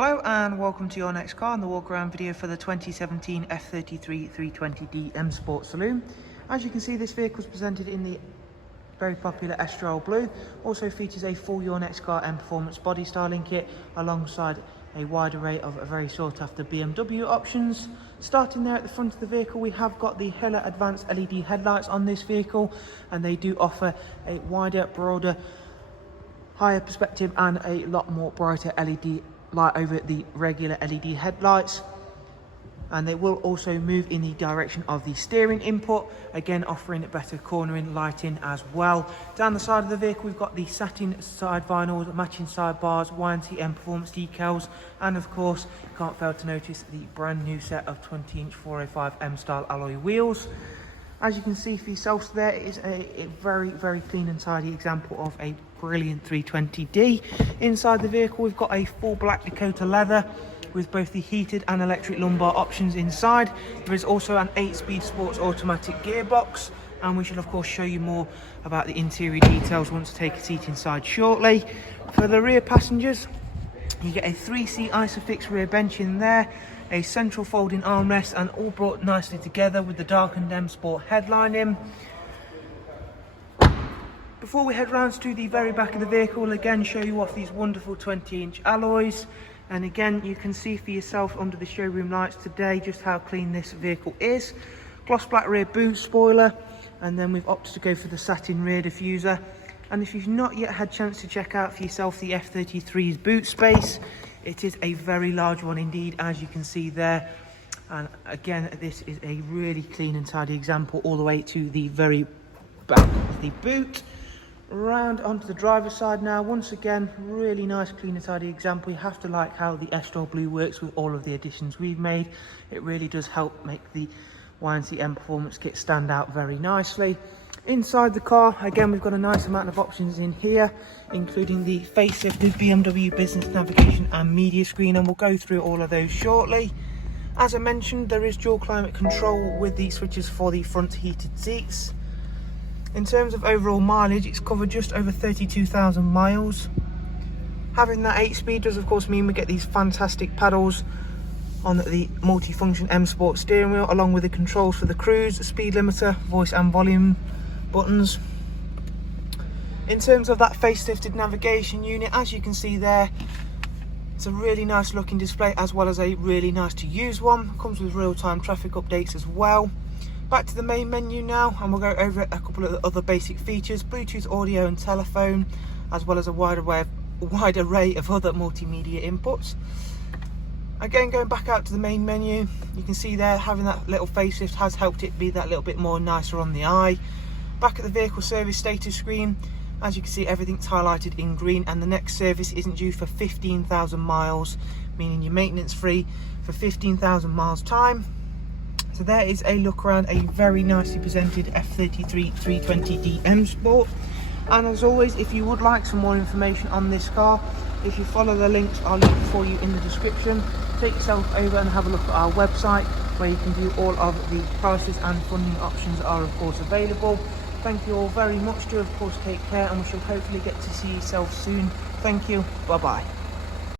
Hello and welcome to your next car and the walk around video for the 2017 F33 320D M Sport Saloon. As you can see, this vehicle is presented in the very popular Estrel Blue. Also features a full Your Next Car Mperformance body styling kit alongside a wide array of very sought after BMW options. Starting there at the front of the vehicle, we have got the Hella Advanced LED headlights on this vehicle, and they do offer a wider, broader, higher perspective and a lot more brighter LED light over the regular LED headlights, and they will also move in the direction of the steering input, again offering better cornering lighting as well. Down the side of the vehicle we've got the satin side vinyls, matching sidebars, YNC Mperformance decals, and of course you can't fail to notice the brand new set of 20-inch 405 M style alloy wheels. As you can see for yourselves there, it is a very clean and tidy example of a brilliant 320D. Inside the vehicle we've got a full black Dakota leather with both the heated and electric lumbar options inside. There is also an 8-speed sports automatic gearbox, and we shall of course show you more about the interior details once we take a seat inside shortly. For the rear passengers, you get a 3-seat Isofix rear bench in there, a central folding armrest, and all brought nicely together with the darkened M Sport headlining. Before we head round to the very back of the vehicle, we'll again show you off these wonderful 20-inch alloys, and again you can see for yourself under the showroom lights today just how clean this vehicle is. Gloss black rear boot spoiler, and then we've opted to go for the satin rear diffuser. And if you've not yet had a chance to check out for yourself the F33's boot space, it is a very large one indeed, as you can see there. And again, this is a really clean and tidy example all the way to the very back of the boot. Round onto the driver's side now. Once again, really nice, clean and tidy example. You have to like how the Estrel Blue works with all of the additions we've made. It really does help make the YNC Mperformance Kit stand out very nicely. Inside the car, again, we've got a nice amount of options in here, including the facelifted BMW business navigation and media screen, and we'll go through all of those shortly. As I mentioned, there is dual climate control with the switches for the front heated seats. In terms of overall mileage, it's covered just over 32,000 miles. Having that 8-speed does of course mean we get these fantastic paddles on the multifunction M Sport steering wheel, along with the controls for the cruise, the speed limiter, voice and volume buttons. In terms of that facelifted navigation unit, as you can see there, it's a really nice looking display as well as a really nice to use one. Comes with real-time traffic updates as well. Back to the main menu now, and we'll go over a couple of the other basic features: Bluetooth audio and telephone, as well as a wide array of other multimedia inputs. Again, going back out to the main menu, you can see there having that little facelift has helped it be that little bit more nicer on the eye. Back at the vehicle service status screen, as you can see, everything's highlighted in green, and the next service isn't due for 15,000 miles, meaning you're maintenance free for 15,000 miles time. So there is a look around a very nicely presented F33 320D M Sport. And as always, if you would like some more information on this car, if you follow the links I'll leave for you in the description, take yourself over and have a look at our website, where you can view all of the prices and funding options are of course available. Thank you all very much. Do of course take care, and we shall hopefully get to see yourself soon. Thank you. Bye bye.